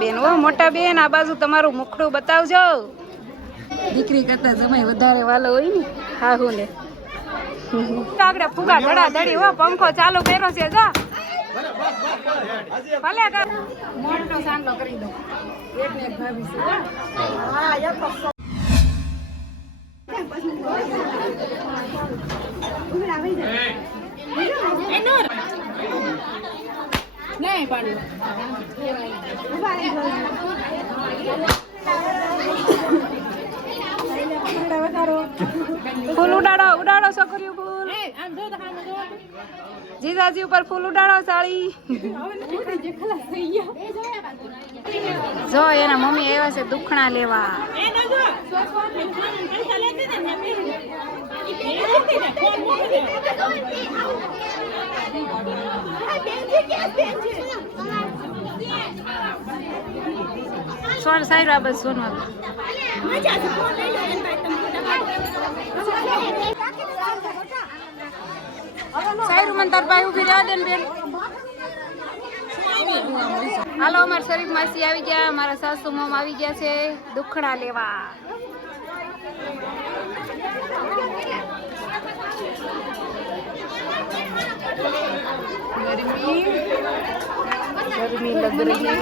બેન ઓ મોટા બેન આ બાજુ તમારું મુખડું બતાવજો. દીકરી કરતા જમાઈ વધારે વાલો હોય ને હાહુ ને. આગળ ફુગા ધડા ધડી હો પંખો ચાલુ કર્યો છે જો. ભલે કર મોટો સાંડલો કરી દો. એક ને એક ભાભી છે. હા એક નહીં પાડ્યું ફૂલ ઉડાડો ઉડાડો છોકરીઓ ફૂલ જીજાજી ઉપર ફૂલ ઉડાડો સાળી. જો એના મમ્મી આવ્યા છે દુખણા લેવા. સોન સાઈડ આ બસ સોન સાઈડ મને તાર ભાઈ ઉભી રહેવા દે ને બેન. હાલો અમાર શરીફ માસી આવી ગયા, મારા સાસુ મોમ આવી ગયા છે દુખણા લેવા. गर्मी लग रही है.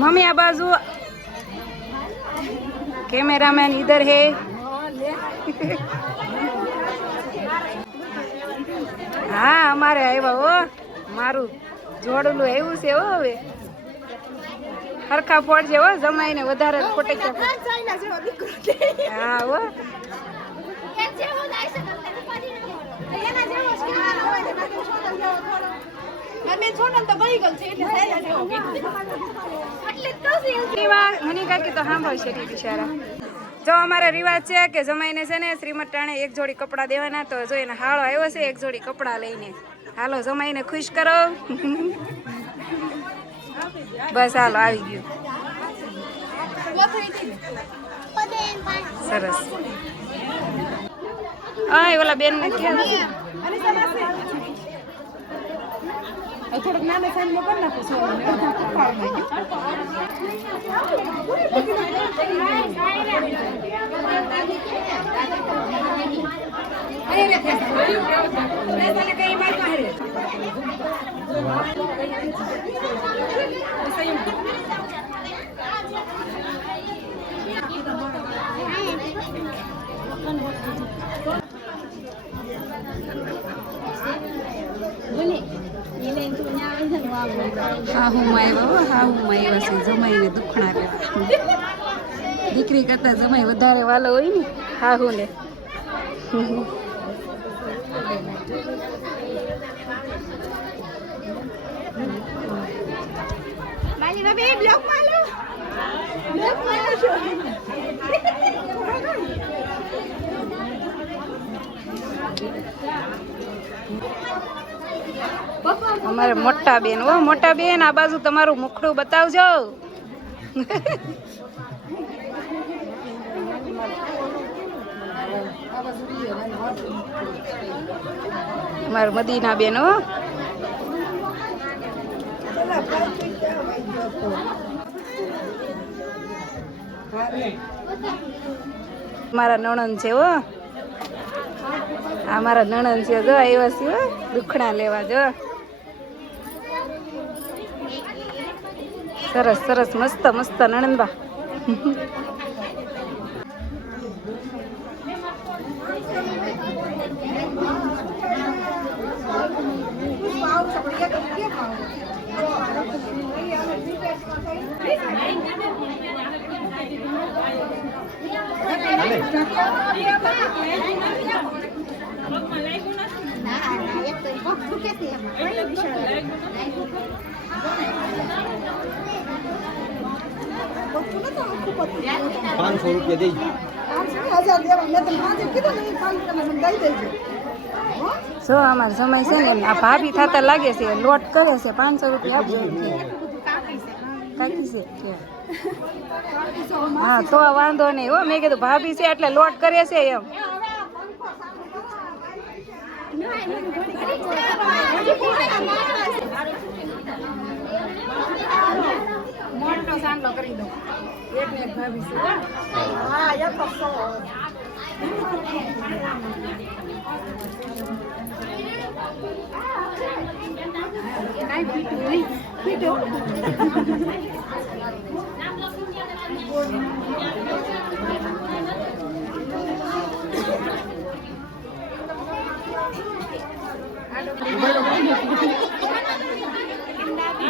मम्मी आ बाजू कैमरामैन इधर है. हाँ અમારે આવ્યા હો મારું જોડલું આવ્યું છે હો. હવે હરખા ફોડ છે હો જમાઈને વધારે ખોટે છે. હા હો મનિકા કે તો સાંભળશે બિચારા. જો અમારા રિવાજ છે કે જમાઈને છે ને શ્રીમત ટાણે એક જોડી કપડાં દેવાના. તો જો એને હાળો આવ્યો છે એક જોડી કપડાં લઈને. હાલો જમાઈને ખુશ કરો. બસ હાલો આવી ગયું. સરસ. હા ઓલા બેન ને થોડોક નાના સાઈડ માં કરી નાખો છો. હા હું આવ્યા છે જમાઈને દુખણા લેવા. દીકરી કરતા જમાઈ વધારે વાલો હોય ને હાહુ ને. અમારે મોટા બેન ઓ મોટા બેન આ બાજુ તમારું મુખડું બતાવજો. અમારે મદીના બેન હો. મારા નણંદ છે હો. આ મારા નણંદ છે જો આવ્યા છે દુખણા લેવા. જો સરસ સરસ મસ્ત મસ્ત નણંદબા. ₹500 દઈ. જો અમારે સમય છે ને આ ભાભી થતા લાગે છે લોટ કરે છે. ₹500 આપજો. કાકી છે હા તો વાંધો નહીં હો. મેં કીધું ભાભી છે એટલે લોટ કરે છે એમ. મોટો સાંડલો કરી દો. એક ને એક ભાભી છે. હા એક પક્ષો. કાઈ પીટું નહીં. પીટું.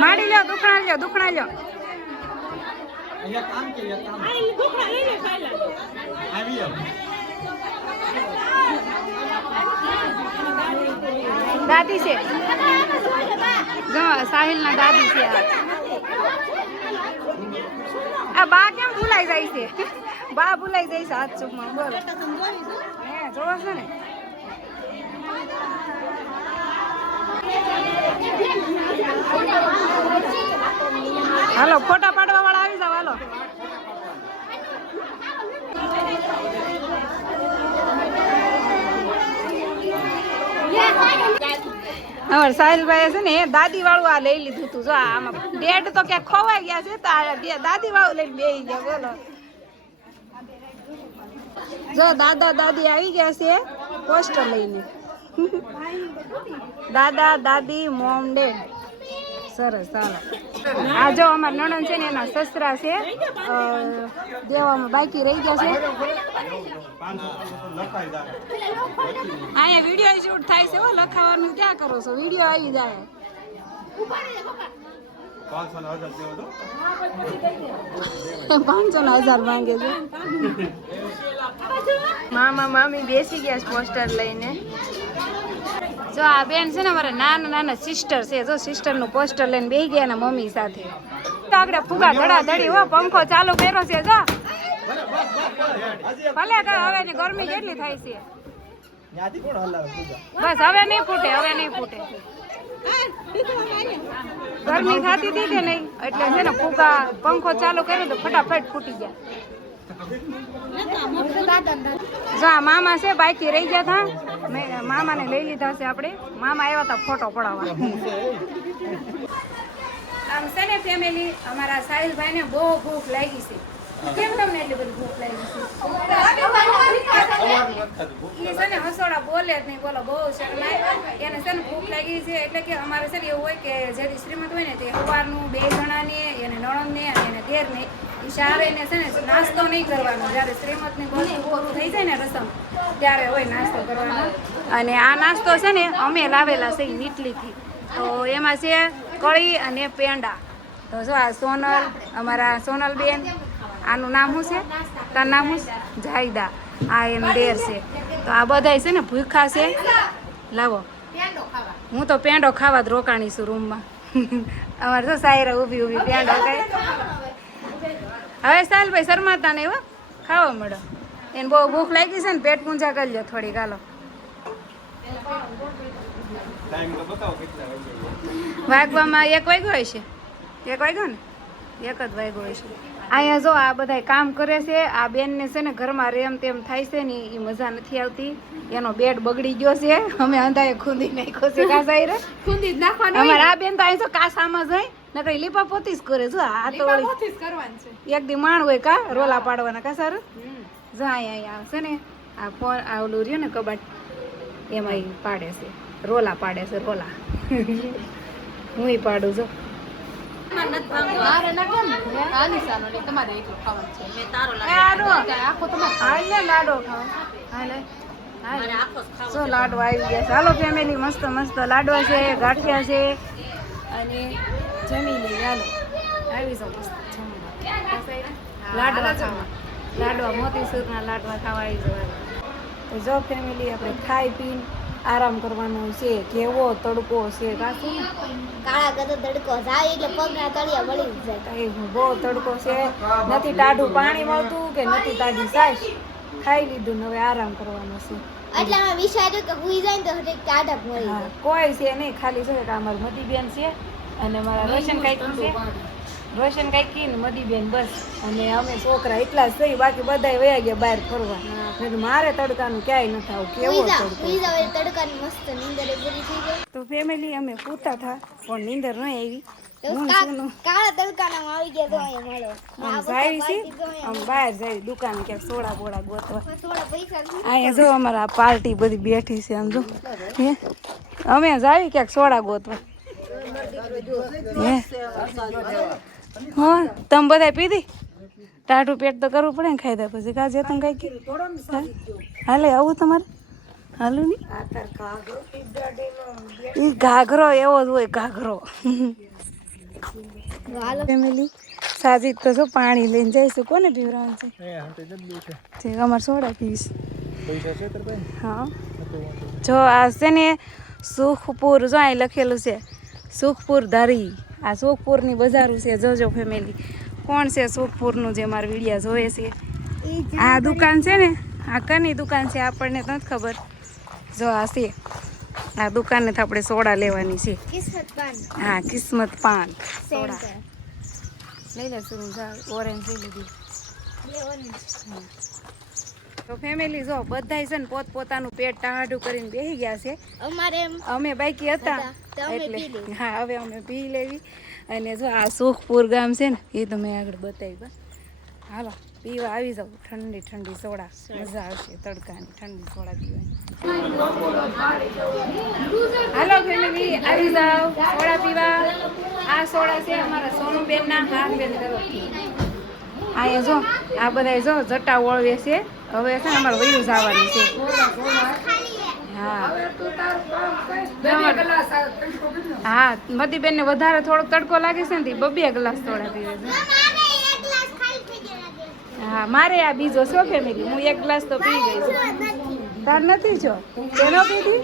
માડી લ્યો દુખણા લ્યો દુખણા લ્યો. અહીંયા કામ કે કામ આ દુખણા લઈને ખાઈ લે. આવી આવ. દાદી છે જો સાહિલ ના દાદી છે આ બા કેમ ભૂલાઈ જાય છે બા ભૂલાઈ જાય છે હાથ ચૂકમાં બોલો હે જોવો છો ને હાલો ફોટા પાડવા વાળા આવી જાવ હાલો અમાર સાહિલભાઈ છે ને દાદી વાળું આ લઈ લીધું તું જો આમાં ડેડ તો ક્યાંક ખોવાઈ ગયા છે તો દાદી વાળું લઈને બેસી ગયા બોલો જો દાદા દાદી આવી ગયા છે પોસ્ટર લઈને દાદા દાદી મોમ ડેડ સરસ ચાલો આ જો અમાર નણંદ છે ને એના સસરા છે દેવામાં બાકી રહી ગયા છે અહીંયા વિડીયો શૂટ થાય છે હો લખાવાનું ક્યાં કરો છો વિડીયો આવી જાય 500,000 માંગે છે મામા મામી બેસી ગયા પોસ્ટર લઈને જો આ બેન છે ને મારા નાના નાના સિસ્ટર છે જો સિસ્ટર નું પોસ્ટર લઈને બેસી ગયા એના મમ્મી સાથે આગળ ફુગા ધડા ધડી હો પંખો ચાલુ કર્યો છે જો ભલે હવે ની ગરમી કેટલી થાય છે બસ હવે નહીં ફૂટે ગરમી થતી હતી કે નહીં એટલે છે ને ફુગા પંખો ચાલુ કર્યો તો ફટાફટ ફૂટી ગયા જો આ મામા છે બાકી રહી ગયા હતા મામાને લઈ લીધા છે આપણે મામા આવ્યા હતા ફોટો પડાવવા આમ છે ને ફેમિલી અમારા સાહિલભાઈ ને બહુ ભૂખ લાગી છે કેમ તમને એટલી બધી ભૂખ લાગી છે એ છે ને હસોડા બોલે જ નહીં બોલો બહુ શરમાય એને છે ને ભૂખ લાગી છે એટલે કે અમારે છે ને એવું હોય કે જેથી શ્રીમંત હોય ને તે સવારનું 2 જણાને એને નણંદને અને એને દેરને એ શારેને છે ને નાસ્તો નહીં કરવાનો જ્યારે શ્રીમંતની બધું પૂરું થઈ જાય ને રસમ ત્યારે હોય નાસ્તો કરવાનો અને આ નાસ્તો છે ને અમે લાવેલા છે નીટલીથી તો એમાં છે કળી અને પેંડા તો જો આ સોનલ અમારા સોનલબેન આનું નામ શું છે તારું નામ શું જાયદા આ એમ દેર છે તો આ બધા છે ને ભૂખા છે લાવો હું તો પેંડો ખાવા જ રોકાણી છું રૂમમાં અમારે તો સાયરા ઊભી ઊભી પેંડો ખાય હવે સાલભાઈ શરમાતા નહીં હો ખાવા મળો એને બહુ ભૂખ લાગી છે ને પેટ પૂંજા કરી લો થોડીક હાલો વાગવામાં 1 વાગ્યો હોય છે 1 વાગ્યો ને 1 જ વાગ્યો હોય છે અહીંયા જો આ બધા કામ કરે છે આ બેનને છે ને ઘરમાં રેમ તેમ થાય છે ને એ મજા નથી આવતી એનો બેડ બગડી ગયો છે અમે અંધાએ ખૂંદી નાખ્યો છે કાસાઈ રે ખૂંદી જ નાખવાનો અમારે આ બેન તો અહીં તો કાસામાં જાય નકર લીપા પોતી જ કરે જો આ તો પોતી જ કરવાની છે એક દી માણ હોય કા રોલા પાડવાના કા સારું જો અહીંયા આવશે ને આ ફોન આ ઓલું રહ્યું ને કબાટ એમાં પાડે છે રોલા પાડે છે રોલા હું પાડું જો લાડવા આવી ગયા ચાલો ફેમિલી મસ્ત મસ્ત લાડવા છે ગાંઠિયા છે અને જમી લઈ ચાલો આવી જાઓ મસ્ત લાડવા ખાવા લાડવા મોતીસૂરના લાડવા ખાવા આવી જવાના તો જો ફેમિલી આપણે ખાઈ પીને આરામ કરવાનો છે કેવો તડકો છે કાશું કાળા ગદો તડકો જાય એટલે પગના તળિયા વળી જાય બહુ તડકો છે નથી ટાઢું પાણી મળતું કે નથી ટાઢી સાસ ખાઈ લીધું ને હવે આરામ કરવાનો છે એટલે અમે વિચાર્યું કે હુઈ જાય તો ટાઢક મળી જાય કોઈ છે નહીં ખાલી છે કે અમારી મધી બેન છે અને મારા રોશન કાઈ છે રોશન કઈ કી ને મદીબેન બસ અને અમે છોકરા એટલા જ થઈ, બાકી બધા વયા ગયા બહાર ફરવા. મેં કીધું મારે તડકાનું ક્યાંય નથી આવું, કેવો તડકો. તડકાની મસ્ત નીંદર પૂરી થઈ ગઈ. તો ફેમિલી અમે પૂતા થા પણ નીંદર ન આવી. કાળા તડકાના આવી ગયા તો અહીંયા મળો. આમ જાય છે આમ બહાર જાય દુકાને ક્યાંક સોડા બોડા ગોતવા. થોડા પૈસા અહીંયા જો અમારા આ પાર્ટી બધી બેઠી છે આમ જો હે અમે જાવી ક્યાંક સોડા ગોતવા. હે હા તમે બધા પીધી? ટાઢું પેટ તો કરવું પડે ને ખાઈ દે પછી કાજે તમે કઈ કીધું હાલે આવું તમારે હાલું નહીં એ ઘાઘરો એવો જ હોય ઘાઘરો. ફેમિલી સાજી તો જો પાણી લઈને જઈશું. કોને પીવરાવાનું છે? અમારે સોડા પીવીશ. હા જો આ છે ને સુખપુર જો અહીં લખેલું છે સુખપુર ધારી. આ સુખપુરની બજારું છે. જોજો ફેમિલી કોણ છે સુખપુરનું જે મારા વિડીયા જોવે છે. આ દુકાન છે ને આ કની દુકાન છે આપણને તો નથી ખબર. જો આ છે આ દુકાને તો આપણે સોડા લેવાની છે. કિસ્મત પાન. હા કિસ્મત પાન સોડા લઈ લેશું. ઓરેન્જ લઈ લીધી. તો ફેમિલી જો બધા છે ને પોત પોતાનું પેટ ટાઢું કરીને બેસી ગયા છે. અમારે અમે બાકી હતા એટલે હા હવે અમે પી લેવી. અને જો આ સુખપુર ગામ છે ને એ તો મેં આગળ બતાવ્યું. હાલો પીવા આવી જાવ ઠંડી ઠંડી સોડા. મજા આવશે તડકાની ઠંડી સોડા પીવાની. હાલો ફેમિલી આવી જાવ સોડા પીવા. આ સોડા છે અમારા સોનુબેનના હાથબેન તરફથી. અહીંયા જો આ બધા જો જટા વળવે છે. હવે છે ને અમારે વયું જવાનું છે. હા હા મદીબેન ને વધારે થોડોક તડકો લાગે છે ને 2 ગ્લાસ સોડા પીવે છે. હા મારે આ બીજો છો ફેમિલી હું 1 ગ્લાસ તો પી ગઈ છું. તાર નથી છો તેનો પીધી?